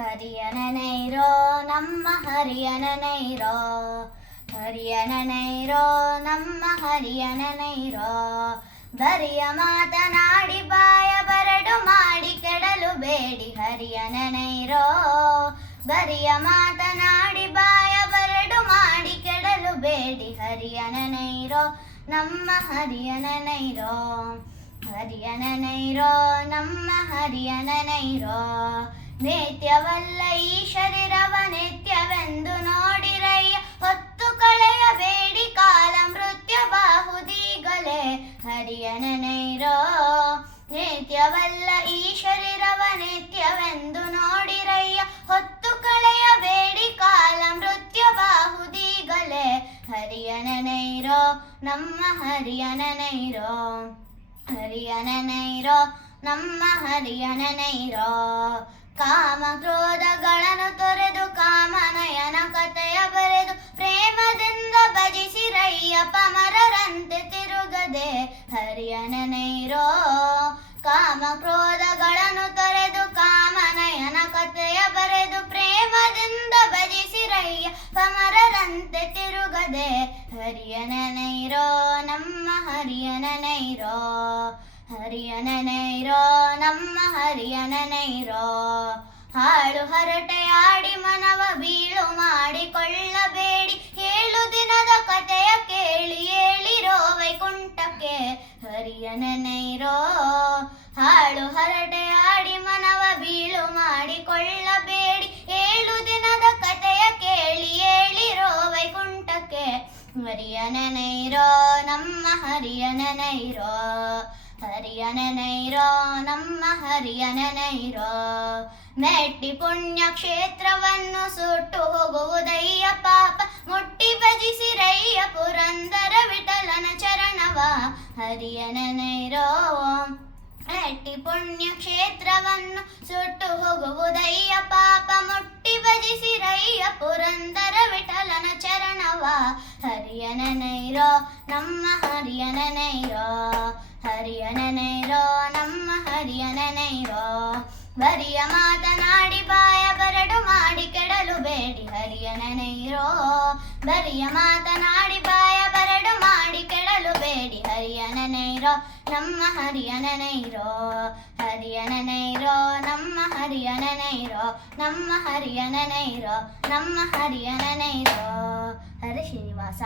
ಹರಿಯನನೈರೋ ನಮ್ಮ ಹರಿಯನನೈರೋ, ಹರಿಯನನೈರೋ ನಮ್ಮ ಹರಿಯನನೈರೋ. ಬರಿಯ ಮಾತನಾಡಿ ಬಾಯ ಬರಡು ಮಾಡಿ ಕೆಡಲು ಬೇಡಿ ಹರಿಯನನೈರೋ. ಬರಿಯ ಮಾತನಾಡಿ ಬಾಯ ಬರಡು ಮಾಡಿ ಕೆಡಲು ಬೇಡಿ ಹರಿಯನನೈರೋ ನಮ್ಮ ಹರಿಯನನೈರೋ. ಹರಿಯನನೈರೋ ನಮ್ಮ ಹರಿಯನನೈರೋ. ನಿತ್ಯವಲ್ಲ ಈ ಶರೀರವ ನಿತ್ಯವೆಂದು ನೋಡಿರಯ್ಯ, ಹೊತ್ತು ಕಳೆಯಬೇಡಿ ಕಾಲ ಮೃತ್ಯ ಬಾಹುದೀಗಲೇ ಹರಿಯನನೈರೋ. ನಿತ್ಯವಲ್ಲ ಈ ಶರೀರವ ನಿತ್ಯವೆಂದು ನೋಡಿರಯ್ಯ, ಹೊತ್ತು ಕಳೆಯಬೇಡಿ ಕಾಲ ಮೃತ್ಯ ಬಾಹುದೀಗಲೇ ಹರಿಯನನೈರೋ ನಮ್ಮ ಹರಿಯನನೈರೋ. ಹರಿಯನನೈರೋ ನಮ್ಮ ಹರಿಯನನೈರೋ. ಕಾಮ ಕ್ರೋಧಗಳನ್ನು ತೊರೆದು ಕಾಮನಯನ ಕಥೆಯ ಬರೆದು ಪ್ರೇಮದಿಂದ ಭಜಿಸಿರಯ್ಯ ಪಮರರಂತೆ ತಿರುಗದೆ ಹರಿಯನನೈರೋ. ಕಾಮ ಕ್ರೋಧಗಳನ್ನು ತೊರೆದು ಕಾಮನಯನ ಕಥೆಯ ಬರೆದು ಪ್ರೇಮದಿಂದ ಭಜಿಸಿರಯ್ಯ ಪಮರರಂತೆ ತಿರುಗದೆ ಹರಿಯನನೈರೋ ನಮ್ಮ ಹರಿಯನನೈರೋ. ಹರಿಯನನೈರೋ ನಮ್ಮ ಹರಿಯನನೈರೋ. ಹಾಳು ಹರಟೆಯಾಡಿ ಮನವ ಬೀಳು ಮಾಡಿಕೊಳ್ಳಬೇಡಿ, 7 ದಿನದ ಕಥೆಯ ಕೇಳಿ ಏಳಿರೋ ವೈಕುಂಠಕ್ಕೆ ಹರಿಯನನೈರೋ. ಹಾಳು ಹರಟೆಯಾಡಿ ಮನವ ಬೀಳು ಮಾಡಿಕೊಳ್ಳಬೇಡಿ, 7 ದಿನದ ಕಥೆಯ ಕೇಳಿ ಏಳಿರೋ ವೈಕುಂಠಕ್ಕೆ ಹರಿಯನನೈರೋ ನಮ್ಮ ಹರಿಯನನೈರೋ. ಹರಿಯನನೈರೋ ನಮ್ಮ ಹರಿಯನನೈರೋ. ಮೆಟ್ಟಿ ಪುಣ್ಯ ಕ್ಷೇತ್ರವನ್ನು ಸುಟ್ಟು ಹೋಗುವುದಯ್ಯ ಪಾಪ, ಮುಟ್ಟಿ ಭಜಿಸಿರಯ್ಯ ಪುರಂದರ ವಿಠಲನ ಚರಣವ ಹರಿಯನನೈರೋ. ಮೆಟ್ಟಿ ಪುಣ್ಯ ಕ್ಷೇತ್ರವನ್ನು ಸುಟ್ಟು ಹೋಗುವುದಯ್ಯ ಪಾಪ, ಮುಟ್ಟಿ ಭಜಿಸಿರಯ್ಯ ಪುರಂದರ ವಿಠಲನ ಚರಣವ ಹರಿಯನನೈರೋ ನಮ್ಮ ಹರಿಯನನೈರೋ. ಹರಿಯನನೈರೋ ನಮ್ಮ ಹರಿಯನನೈರೋ. ಬರಿಯ ಮಾತನಾಡಿ ಬಾಯ ಬರಡು ಮಾಡಿ ಕೆಡಲು ಬೇಡಿ ಹರಿಯನನೈರೋ. ಬರಿಯ ಮಾತನಾಡಿ ಬಾಯ ಬರಡು ಮಾಡಿ ಕೆಡಲು ಬೇಡಿ ಹರಿಯನನೈರೋ ನಮ್ಮ ಹರಿಯನನೈರೋ. ಹರಿಯನನೈರೋ ನಮ್ಮ ಹರಿಯನನೈರೋ. ನಮ್ಮ ಹರಿಯನನೈರೋ ನಮ್ಮ ಹರಿಯನನೈರೋ. ಹರಿ ಶ್ರೀನಿವಾಸ.